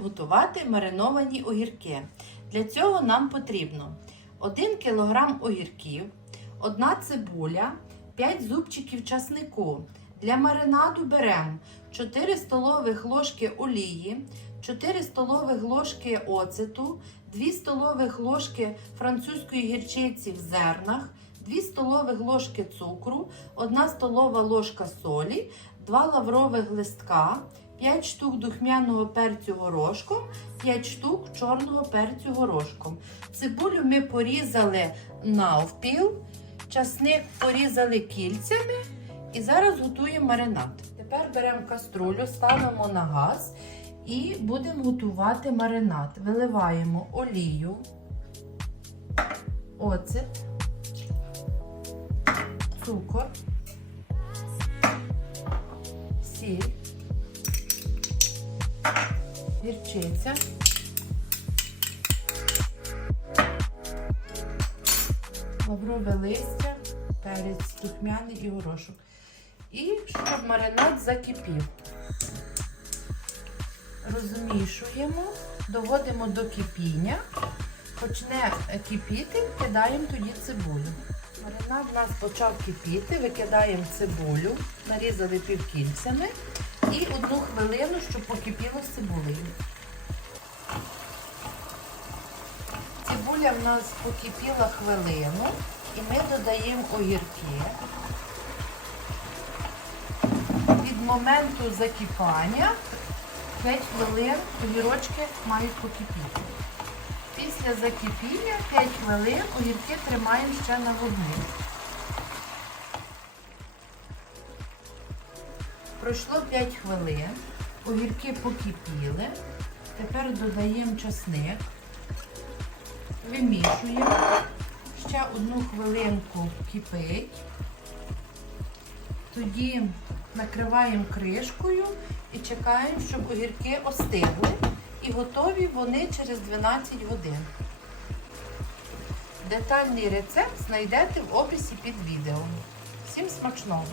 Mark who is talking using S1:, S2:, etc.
S1: готувати мариновані огірки. Для цього нам потрібно 1 кг огірків, 1 цибуля, 5 зубчиків часнику. Для маринаду беремо 4 столових ложки олії, 4 столових ложки оцету, 2 столових ложки французької гірчиці в зернах, 2 столових ложки цукру, 1 столова ложка солі, 2 лаврових листка, 5 штук духмяного перцю горошком, 5 штук чорного перцю горошком. Цибулю ми порізали навпіл, часник порізали кільцями і зараз готуємо маринад. Тепер беремо каструлю, ставимо на газ і будемо готувати маринад. Виливаємо олію, оцет, цукор, сіль, гірчиця. Лаврове листя, перець духмяний і горошок. І щоб маринад закипів. Розмішуємо, доводимо до кипіння. Почне кипіти, кидаємо тоді цибулю. Маринад у нас почав кипіти, викидаємо цибулю, нарізали півкільцями і одну хвилину, щоб покипіло з цибулею. Цибуля в нас покипіла хвилину і ми додаємо огірки. Від моменту закипання 5 хвилин огірочки мають покипіти. Після закипіння 5 хвилин огірки тримаємо ще на вогні. Пройшло 5 хвилин, огірки покипіли. Тепер додаємо часник, вимішуємо. Ще одну хвилинку кипить. Тоді накриваємо кришкою і чекаємо, щоб огірки остигли. І готові вони через 12 годин. Детальний рецепт знайдете в описі під відео. Всім смачного!